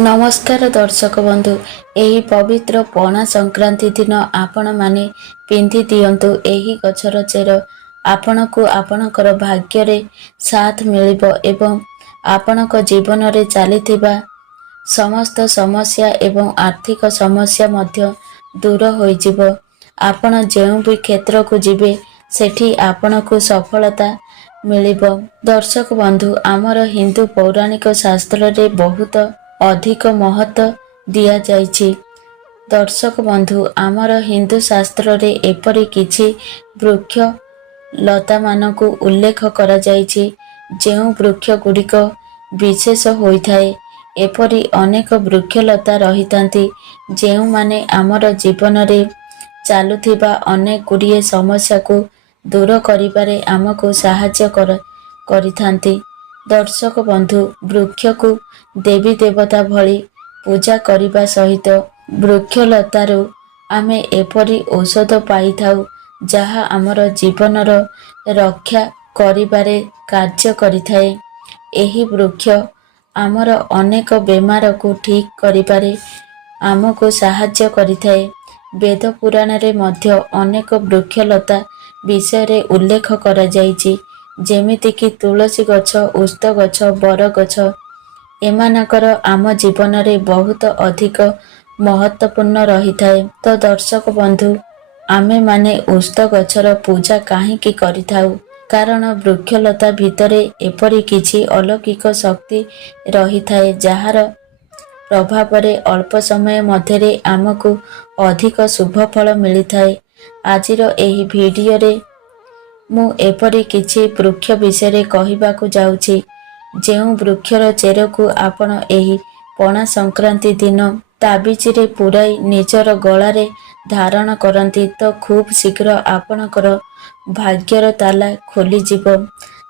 नमस्कार दर्शक बंधु। यही पवित्र पणा संक्रांति दिन आपण माने पिंधि दियंतु एही गछर चेर। आपणको आपणकर भाग्य रे साथ मिलिबो एवं आपणक जीवन रे चलीथिबा समस्त समस्या एवं आर्थिक समस्या मध्य दूर होई जिवो। आपण जेउ भी क्षेत्र को जिबे सेठी आपणको सफलता मिलिबो। दर्शक बंधु, आमर हिंदू पौराणिक शास्त्र रे बहुत अधिक महत्व दिया जाइछि। दर्शक बंधु, आमर हिंदू शास्त्र रे एपरि किछि वृक्ष लता मानकु उल्लेख करा जाइछि जेउ वृक्ष गुड़िक विशेष होइथाए। एपरि अनेक वृक्षलता रहितांती जेउ माने आमर जीवन रे चालुथिबा अनेक गुड़िए समस्या को दूर करिबारे आमको साहाय्य करिथांती। दर्शक बंधु, वृक्ष को देवी देवता भली पूजा करिबा सहित वृक्षलतारू आमे एपरि औषध पाई थाउ जहा आमर जीवनर रक्षा करिबारे कार्य करिथाए। एही वृक्ष आमर अनेक बेमार को ठीक करिबारे आमको साहाय्य करिथाए। वेद पुराण रे मध्य अनेक वृक्षलता विषय रे उल्लेख करा जाइछि, जेमिति कि तुलसी गछ, उस्त गछ, बर गछ। एमानकर आम जीवन रे बहुत अधिक महत्वपूर्ण रही थाए। तो दर्शक बंधु, आमे माने उस्त गछर पूजा काहीकि करिथाउ? कारण वृक्षलता भितरे एपरि किछि अलौकिक शक्ति रही थाए जहार प्रभावरे अल्प समय मध्यरे आमको अधिक शुभ फल मिली थाए। आजिर एही भिडियो रे मु एपरि किछि वृक्ष विषय कहिबाकु जाउछि जेउ वृक्षर चेर को आपण एही पणा संक्रांति दिन ताबिजरे पुराई निजर गलारे धारण करती तो खूब शीघ्र आपणकर भाग्यर ताला खोली जिवो।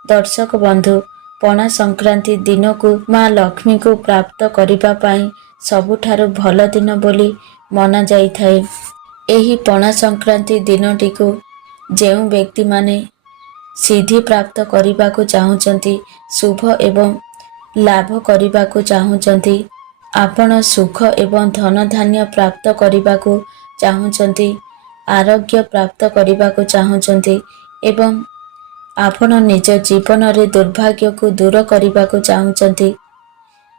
दर्शक बंधु, पणा संक्रांति दिन को माँ लक्ष्मी को प्राप्त करिबा पाई सबुठारु भल दिन बोली मना जाई थाए। एही पणा संक्रांति दिनटी को जेउ व्यक्ति माने सिद्धि प्राप्त करिबाकु चाहुचंती, शुभ एवं लाभ करिबाकु चाहुचंती, आपण सुख एवं धन धान्य प्राप्त करिबाकु चाहुचंती, आरोग्य प्राप्त करिबाकु चाहुचंती एवं आपण निज जीवन रे दुर्भाग्य को दूर करिबाकु चाहुचंती,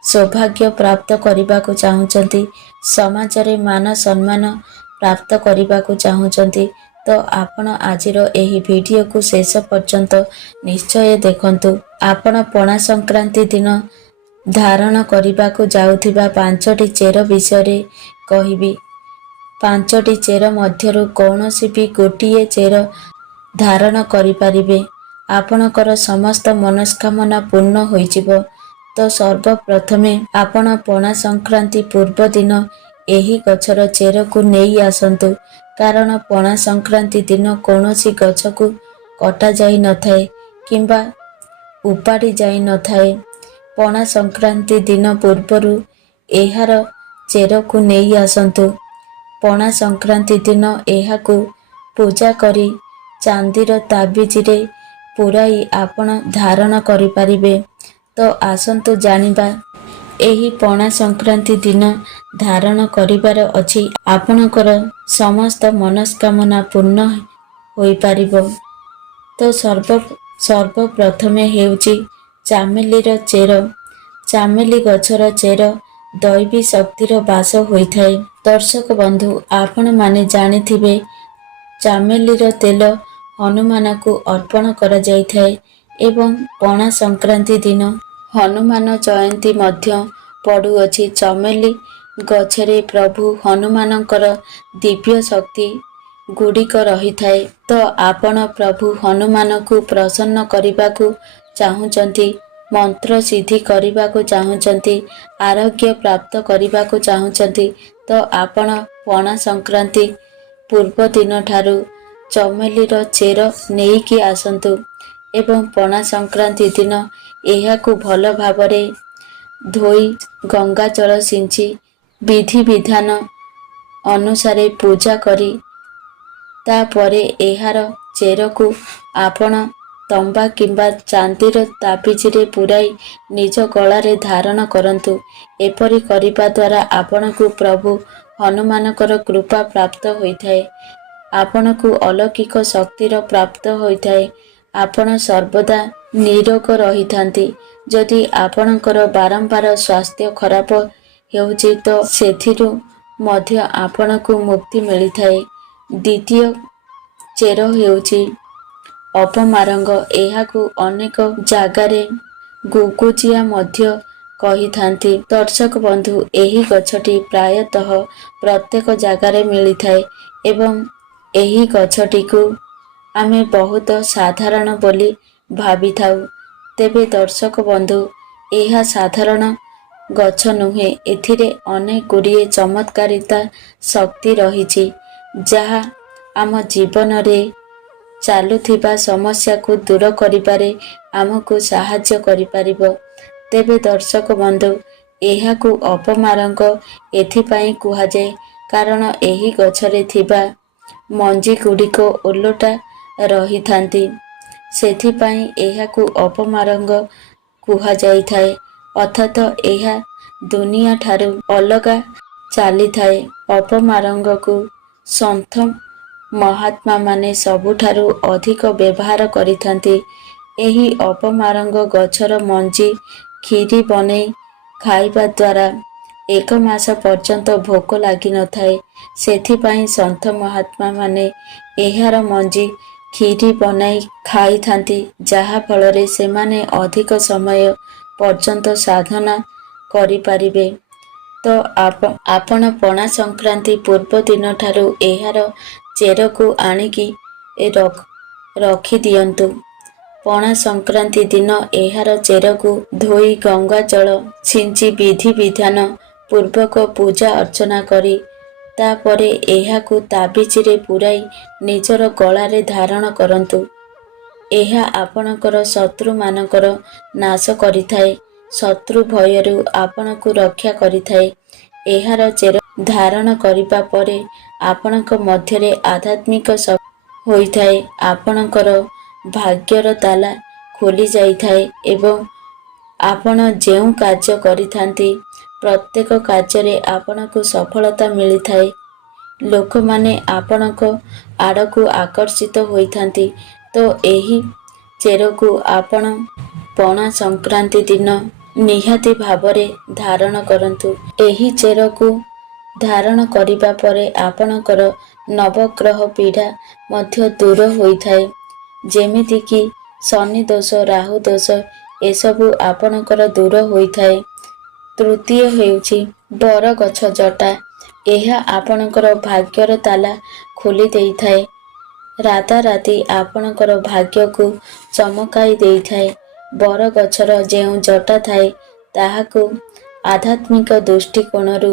सौभाग्य प्राप्त करिबाकु चाहुचंती, समाज रे मान सम्मान प्राप्त करिबाकु चाहुचंती तो आपण आजिर एही वीडियो को शेष पर्यंत निश्चय देखंतु। आपण पणा संक्रांति दिन धारण करिबाकु जाउथिबा 5टी चेर विषय कहिबी। 5टी चेर मध्यरु कौनसी भी गोटिए चेर धारण करिपारिबे, आपणकर समस्त मनस्कामना पूर्ण होइजिवो। तो सर्वप्रथमे आपण पणा संक्रांति पूर्व दिन एही गछर चेर को नेई आसंतु, कारण पणा संक्रांति दिन कौनसी गछ को कटा जाई नथाए किंबा उपाड़ी जाई नथाए। पणा संक्रांति दिन पूर्वरु एहार चेर को नेई आसंतु। पणा संक्रांति दिन एहाकु पूजा करी चांदीर ताबिजरे पुराई आपण धारण करि पारिबे। तो आसंतु जानिबा एही पणा संक्रांति दिन धारण करिबार अछि आपणकर समस्त मनस्कामना पूर्ण होई पारिबो। तो सर्वप्रथमे हेउची चामेलीर चेर। चामेली गछर चेर दैवी शक्तिर बास होइथाए। दर्शक बंधु, आपण माने जानिथिबे चामेलीर तेल हनुमान को अर्पण करा जाइथाए एवं पणा संक्रांति दिन हनुमान जयंती मध्य पड़ुअछि। चमेली गछरे प्रभु हनुमानकर दिव्य शक्ति गुड़िक रही थाए। तो आपण प्रभु हनुमान को प्रसन्न करिबाकु चाहुचंती, मंत्र सिद्धि करिबाकु चाहुचंती, आरोग्य प्राप्त करिबाकु चाहुचंती तो आपण पणा संक्रांति पूर्व दिन ठारू चमेलीर चेर नेइकी आसंतु एवं पणा संक्रांति दिन एहाकु भल भावरे धोई गंगा जल सिंची विधि विधान अनुसारे पूजा करी तापरे एहार चेर को आपण ତମ୍ବା କିମ୍ବା ଚାନ୍ଦିର ତାବିଜରେ ପୁରାଇ ନିଜ ଗଳାରେ ଧାରଣ କରନ୍ତୁ। ଏପରି କରିବା ଦ୍ୱାରା ଆପଣଙ୍କୁ ପ୍ରଭୁ ହନୁମାନଙ୍କର କୃପା ପ୍ରାପ୍ତ ହୋଇଥାଏ। ଆପଣଙ୍କୁ ଅଲୌକିକ ଶକ୍ତିର ପ୍ରାପ୍ତ ହୋଇଥାଏ। ଆପଣ ସର୍ବଦା ନିରୋଗ ରହିଥାନ୍ତି। ଯଦି ଆପଣଙ୍କର ବାରମ୍ବାର ସ୍ୱାସ୍ଥ୍ୟ ଖରାପ ହେଉଛି ତ ସେଥିରୁ ମଧ୍ୟ ଆପଣଙ୍କୁ ମୁକ୍ତି ମିଳିଥାଏ। ଦ୍ୱିତୀୟ ଚେର ହେଉଛି ଅପମାରଙ୍ଗ। ଏହାକୁ ଅନେକ ଜାଗାରେ ଗୁଗୁଚିଆ ମଧ୍ୟ କହିଥାନ୍ତି। ଦର୍ଶକ ବନ୍ଧୁ, ଏହି ଗଛଟି ପ୍ରାୟତଃ ପ୍ରତ୍ୟେକ ଜାଗାରେ ମିଳିଥାଏ ଏବଂ ଏହି ଗଛଟିକୁ ଆମେ ବହୁତ ସାଧାରଣ ବୋଲି ଭାବିଥାଉ। ତେବେ ଦର୍ଶକ ବନ୍ଧୁ, ଏହା ସାଧାରଣ ଗଛ ନୁହେଁ। ଏଥିରେ ଅନେକ ଗୁଡ଼ିଏ ଚମତ୍କାରିତା ଶକ୍ତି ରହିଛି, ଯାହା ଆମ ଜୀବନରେ ଚାଲୁଥିବା ସମସ୍ୟାକୁ ଦୂର କରିବାରେ ଆମକୁ ସାହାଯ୍ୟ କରିପାରିବ। ତେବେ ଦର୍ଶକ ବନ୍ଧୁ, ଏହାକୁ ଅପମାରଙ୍ଗ ଏଥିପାଇଁ କୁହାଯାଏ କାରଣ ଏହି ଗଛରେ ଥିବା ମଞ୍ଜିଗୁଡ଼ିକ ଓଲଟା ରହିଥାନ୍ତି। ସେଥିପାଇଁ ଏହାକୁ ଅପମାରଙ୍ଗ କୁହାଯାଇଥାଏ, ଅର୍ଥାତ୍ ଏହା ଦୁନିଆଠାରୁ ଅଲଗା ଚାଲିଥାଏ। ଅପମାରଙ୍ଗକୁ ସନ୍ଥ ମହାତ୍ମାମାନେ ସବୁଠାରୁ ଅଧିକ ବ୍ୟବହାର କରିଥାନ୍ତି। ଏହି ଅପମାରଙ୍ଗ ଗଛର ମଞ୍ଜି କ୍ଷୀରି ବନେଇ ଖାଇବା ଦ୍ୱାରା 1 ମାସ ପର୍ଯ୍ୟନ୍ତ ଭୋକ ଲାଗିନଥାଏ। ସେଥିପାଇଁ ସନ୍ଥ ମହାତ୍ମାମାନେ ଏହାର ମଞ୍ଜି କ୍ଷୀରି ବନାଇ ଖାଇଥାନ୍ତି, ଯାହା ଫଳରେ ସେମାନେ ଅଧିକ ସମୟ ପର୍ଯ୍ୟନ୍ତ ସାଧନା କରିପାରିବେ। ତ ଆପଣ ପଣା ସଂକ୍ରାନ୍ତି ପୂର୍ବ ଦିନଠାରୁ ଏହାର ଚେରକୁ ଆଣିକି ରଖିଦିଅନ୍ତୁ। ପଣା ସଂକ୍ରାନ୍ତି ଦିନ ଏହାର ଚେରକୁ ଧୋଇ ଗଙ୍ଗାଜଳ ଛିଞ୍ଚି ବିଧି ବିଧାନ ପୂର୍ବକ ପୂଜା ଅର୍ଚ୍ଚନା କରି ତାପରେ ଏହାକୁ ତାବିଜରେ ପୂରାଇ ନିଜର ଗଳାରେ ଧାରଣ କରନ୍ତୁ। ଏହା ଆପଣଙ୍କର ଶତ୍ରୁମାନଙ୍କର ନାଶ କରିଥାଏ। ଶତ୍ରୁ ଭୟରୁ ଆପଣଙ୍କୁ ରକ୍ଷା କରିଥାଏ। ଏହାର ଚେର ଧାରଣ କରିବା ପରେ ଆପଣଙ୍କ ମଧ୍ୟରେ ଆଧ୍ୟାତ୍ମିକ ଶକ୍ତି ହୋଇଥାଏ। ଆପଣଙ୍କର ଭାଗ୍ୟର ତାଲା ଖୋଲି ଯାଇଥାଏ ଏବଂ ଆପଣ ଯେଉଁ କାର୍ଯ୍ୟ କରିଥାନ୍ତି ପ୍ରତ୍ୟେକ କାର୍ଯ୍ୟରେ ଆପଣଙ୍କୁ ସଫଳତା ମିଳିଥାଏ। ଲୋକମାନେ ଆପଣଙ୍କ ଆଡ଼କୁ ଆକର୍ଷିତ ହୋଇଥାନ୍ତି। ତ ଏହି ଚେରକୁ ଆପଣ ପଣା ସଂକ୍ରାନ୍ତି ଦିନ ନିହାତି ଭାବରେ ଧାରଣ କରନ୍ତୁ। ଏହି ଚେରକୁ ଧାରଣ କରିବା ପରେ ଆପଣଙ୍କର ନବଗ୍ରହ ପୀଡ଼ା ମଧ୍ୟ ଦୂର ହୋଇଥାଏ। ଯେମିତିକି ଶନି ଦୋଷ, ରାହୁ ଦୋଷ ଏସବୁ ଆପଣଙ୍କର ଦୂର ହୋଇଥାଏ। ତୃତୀୟ ହେଉଛି ବରଗଛ ଜଟା। ଏହା ଆପଣଙ୍କର ଭାଗ୍ୟର ତାଲା ଖୋଲି ଦେଇଥାଏ। ରାତାରାତି ଆପଣଙ୍କର ଭାଗ୍ୟକୁ ଚମକାଇ ଦେଇଥାଏ। ବରଗଛର ଯେଉଁ ଜଟା ଥାଏ ତାହାକୁ ଆଧ୍ୟାତ୍ମିକ ଦୃଷ୍ଟିକୋଣରୁ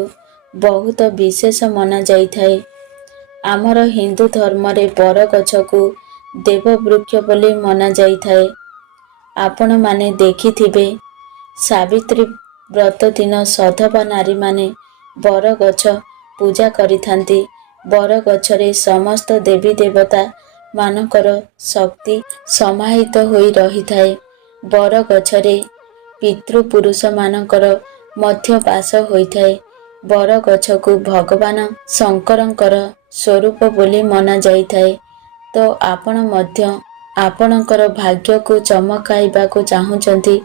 ବହୁତ ବିଶେଷ ମନାଯାଇଥାଏ। ଆମର ହିନ୍ଦୁ ଧର୍ମରେ ବରଗଛକୁ ଦେବବୃକ୍ଷ ବୋଲି ମନାଯାଇଥାଏ। ଆପଣମାନେ ଦେଖିଥିବେ, ସାବିତ୍ରୀ ବ୍ରତ ଦିନ ସଧବା ନାରୀମାନେ ବରଗଛ ପୂଜା କରିଥାନ୍ତି। ବରଗଛରେ ସମସ୍ତ ଦେବୀ ଦେବତା ମାନଙ୍କର ଶକ୍ତି ସମାହିତ ହୋଇ ରହିଥାଏ। ବରଗଛରେ ପିତୃପୁରୁଷମାନଙ୍କର ମଧ୍ୟ ବାସ ହୋଇଥାଏ। ବରଗଛକୁ ଭଗବାନ ଶଙ୍କରଙ୍କର ସ୍ୱରୂପ ବୋଲି ମନାଯାଇଥାଏ। ତ ଆପଣ ମଧ୍ୟ ଆପଣଙ୍କର ଭାଗ୍ୟକୁ ଚମକାଇବାକୁ ଚାହୁଁଛନ୍ତି,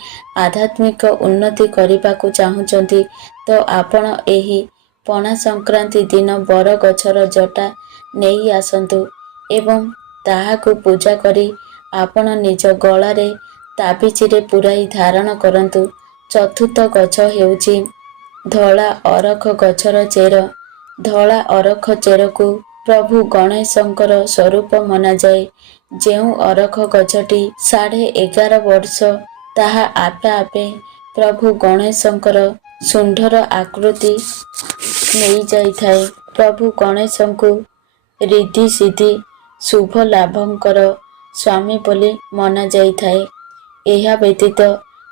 ଆଧ୍ୟାତ୍ମିକ ଉନ୍ନତି କରିବାକୁ ଚାହୁଁଛନ୍ତି, ତ ଆପଣ ଏହି ପଣା ସଂକ୍ରାନ୍ତି ଦିନ ବରଗଛର ଜଟା ନେଇ ଆସନ୍ତୁ ଏବଂ ତାହାକୁ ପୂଜା କରି ଆପଣ ନିଜ ଗଳାରେ ତାବିଜରେ ପୂରାଇ ଧାରଣ କରନ୍ତୁ। ଚତୁର୍ଥ ଗଛ ହେଉଛି ଧଳା ଅରଖ ଗଛର ଚେର। ଧଳା ଅରଖ ଚେରକୁ ପ୍ରଭୁ ଗଣେଶଙ୍କର ସ୍ୱରୂପ ମନାଯାଏ। ଯେଉଁ ଅରଖ ଗଛଟି 11.5 ବର୍ଷ ତାହା ଆପେ ଆପେ ପ୍ରଭୁ ଗଣେଶଙ୍କର ଶୁଣ୍ଢର ଆକୃତି ନେଇଯାଇଥାଏ। ପ୍ରଭୁ ଗଣେଶଙ୍କୁ ରିଦ୍ଧି ସିଦ୍ଧି ଶୁଭ ଲାଭଙ୍କର ସ୍ୱାମୀ ବୋଲି ମନାଯାଇଥାଏ। ଏହା ବ୍ୟତୀତ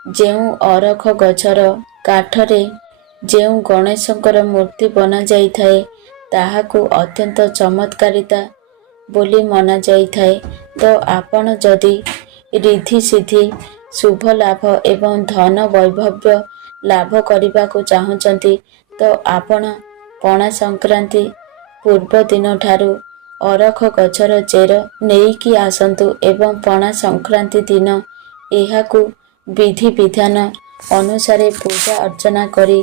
ଯେଉଁ ଅରଖ ଗଛର କାଠରେ ଯେଉଁ ଗଣେଶଙ୍କର ମୂର୍ତ୍ତି ବନାଯାଇଥାଏ ତାହାକୁ ଅତ୍ୟନ୍ତ ଚମତ୍କାରିତା ବୋଲି ମନାଯାଇଥାଏ। ତ ଆପଣ ଯଦି ରିଦ୍ଧି ସିଦ୍ଧି, ଶୁଭ ଲାଭ ଏବଂ ଧନ ବୈଭବ୍ୟ ଲାଭ କରିବାକୁ ଚାହୁଁଛନ୍ତି ତ ଆପଣ ପଣା ସଂକ୍ରାନ୍ତି ପୂର୍ବ ଦିନଠାରୁ ଅରଖ ଗଛର ଚେର ନେଇକି ଆସନ୍ତୁ ଏବଂ ପଣା ସଂକ୍ରାନ୍ତି ଦିନ ଏହାକୁ ବିଧିବିଧାନ ଅନୁସାରେ ପୂଜା ଅର୍ଚ୍ଚନା କରି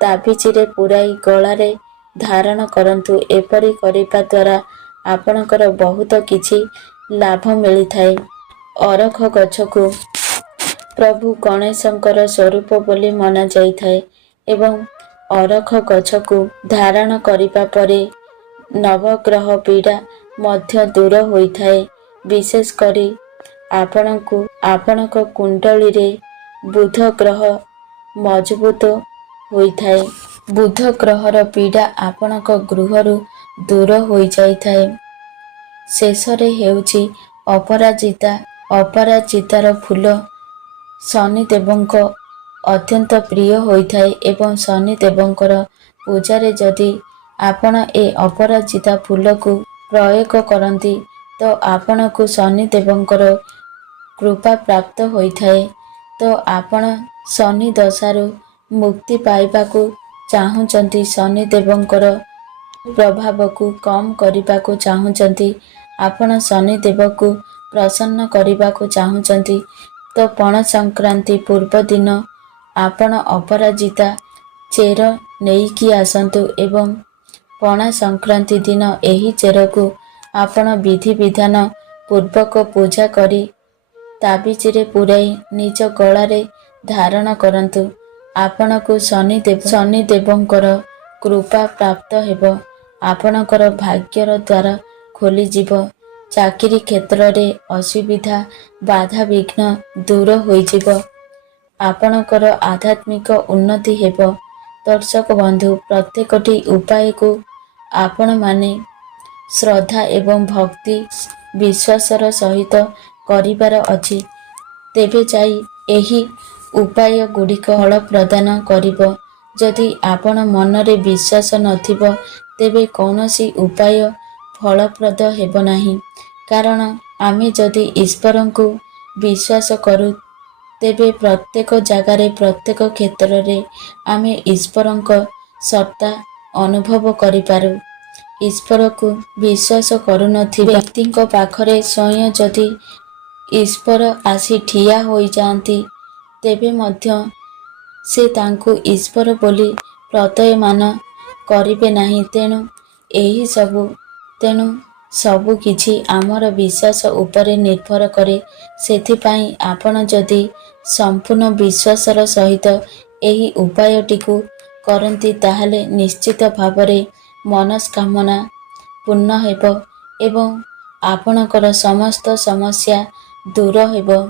ତାବିଜରେ ପୁରାଇ ଗଳାରେ ଧାରଣ କରନ୍ତୁ। ଏପରି କରିବା ଦ୍ୱାରା ଆପଣଙ୍କର ବହୁତ କିଛି ଲାଭ ମିଳିଥାଏ। ଅରଖ ଗଛକୁ ପ୍ରଭୁ ଗଣେଶଙ୍କର ସ୍ୱରୂପ ବୋଲି ମନାଯାଇଥାଏ ଏବଂ ଅରଖ ଗଛକୁ ଧାରଣ କରିବା ପରେ ନବଗ୍ରହ ପୀଡ଼ା ମଧ୍ୟ ଦୂର ହୋଇଥାଏ। ବିଶେଷ କରି ଆପଣଙ୍କ କୁଣ୍ଡଳୀରେ ବୁଧ ଗ୍ରହ ମଜବୁତ ହୋଇଥାଏ। ବୁଧ ଗ୍ରହର ପୀଡ଼ା ଆପଣଙ୍କ ଗୃହରୁ ଦୂର ହୋଇଯାଇଥାଏ। ଶେଷରେ ହେଉଛି ଅପରାଜିତା। ଅପରାଜିତାର ଫୁଲ ଶନିଦେବଙ୍କ ଅତ୍ୟନ୍ତ ପ୍ରିୟ ହୋଇଥାଏ ଏବଂ ଶନିଦେବଙ୍କର ପୂଜାରେ ଯଦି ଆପଣ ଏ ଅପରାଜିତା ଫୁଲକୁ ପ୍ରୟୋଗ କରନ୍ତି ତ ଆପଣଙ୍କୁ ଶନିଦେବଙ୍କର କୃପା ପ୍ରାପ୍ତ ହୋଇଥାଏ। ତ ଆପଣ ଶନି ଦଶାରୁ ମୁକ୍ତି ପାଇବାକୁ ଚାହୁଁଛନ୍ତି, ଶନିଦେବଙ୍କର ପ୍ରଭାବକୁ କମ୍ କରିବାକୁ ଚାହୁଁଛନ୍ତି, ଆପଣ ଶନିଦେବକୁ ପ୍ରସନ୍ନ କରିବାକୁ ଚାହୁଁଛନ୍ତି ତ ପଣା ସଂକ୍ରାନ୍ତି ପୂର୍ବ ଦିନ ଆପଣ ଅପରାଜିତା ଚେର ନେଇକି ଆସନ୍ତୁ ଏବଂ ପଣା ସଂକ୍ରାନ୍ତି ଦିନ ଏହି ଚେରକୁ ଆପଣ ବିଧିବିଧାନ ପୂର୍ବକ ପୂଜା କରି ତାବିଜରେ ପୁରାଇ ନିଜ ଗଳାରେ ଧାରଣ କରନ୍ତୁ। ଆପଣଙ୍କୁ ଶନିଦେବଙ୍କର କୃପା ପ୍ରାପ୍ତ ହେବ। ଆପଣଙ୍କର ଭାଗ୍ୟର ଦ୍ୱାର ଖୋଲିଯିବ। ଚାକିରି କ୍ଷେତ୍ରରେ ଅସୁବିଧା ବାଧାବିଘ୍ନ ଦୂର ହୋଇଯିବ। ଆପଣଙ୍କର ଆଧ୍ୟାତ୍ମିକ ଉନ୍ନତି ହେବ। ଦର୍ଶକ ବନ୍ଧୁ, ପ୍ରତ୍ୟେକଟି ଉପାୟକୁ ଆପଣମାନେ ଶ୍ରଦ୍ଧା ଏବଂ ଭକ୍ତି ବିଶ୍ୱାସର ସହିତ କରିବାର ଅଛି। ତେବେ ଯାଇ ଏହି ଉପାୟ ଗୁଡ଼ିକ ଫଳ ପ୍ରଦାନ କରିବ। ଯଦି ଆପଣ ମନରେ ବିଶ୍ୱାସ ନଥିବ ତେବେ କୌଣସି ଉପାୟ ଫଳପ୍ରଦ ହେବ ନାହିଁ। କାରଣ ଆମେ ଯଦି ଈଶ୍ୱରଙ୍କୁ ବିଶ୍ୱାସ କରୁ ତେବେ ପ୍ରତ୍ୟେକ ଜାଗାରେ ପ୍ରତ୍ୟେକ କ୍ଷେତ୍ରରେ ଆମେ ଈଶ୍ୱରଙ୍କ ସତ୍ତା ଅନୁଭବ କରିପାରୁ। ଈଶ୍ୱରକୁ ବିଶ୍ୱାସ କରୁନଥିବା ବ୍ୟକ୍ତିଙ୍କ ପାଖରେ ସ୍ୱୟଂ ଯଦି ଈଶ୍ୱର ଆସି ଠିଆ ହୋଇଯାଆନ୍ତି ତେବେ ମଧ୍ୟ ସେ ତାଙ୍କୁ ଈଶ୍ୱର ବୋଲି ପ୍ରତୀୟମାନ କରିବେ ନାହିଁ। ତେଣୁ ସବୁ କିଛି ଆମର ବିଶ୍ୱାସ ଉପରେ ନିର୍ଭର କରେ। ସେଥିପାଇଁ ଆପଣ ଯଦି ସମ୍ପୂର୍ଣ୍ଣ ବିଶ୍ୱାସର ସହିତ ଏହି ଉପାୟଟିକୁ କରନ୍ତି ତାହେଲେ ନିଶ୍ଚିତ ଭାବରେ ମନସ୍କାମନା ପୂର୍ଣ୍ଣ ହେବ ଏବଂ ଆପଣଙ୍କର ସମସ୍ତ ସମସ୍ୟା ଦୂର ହେବ।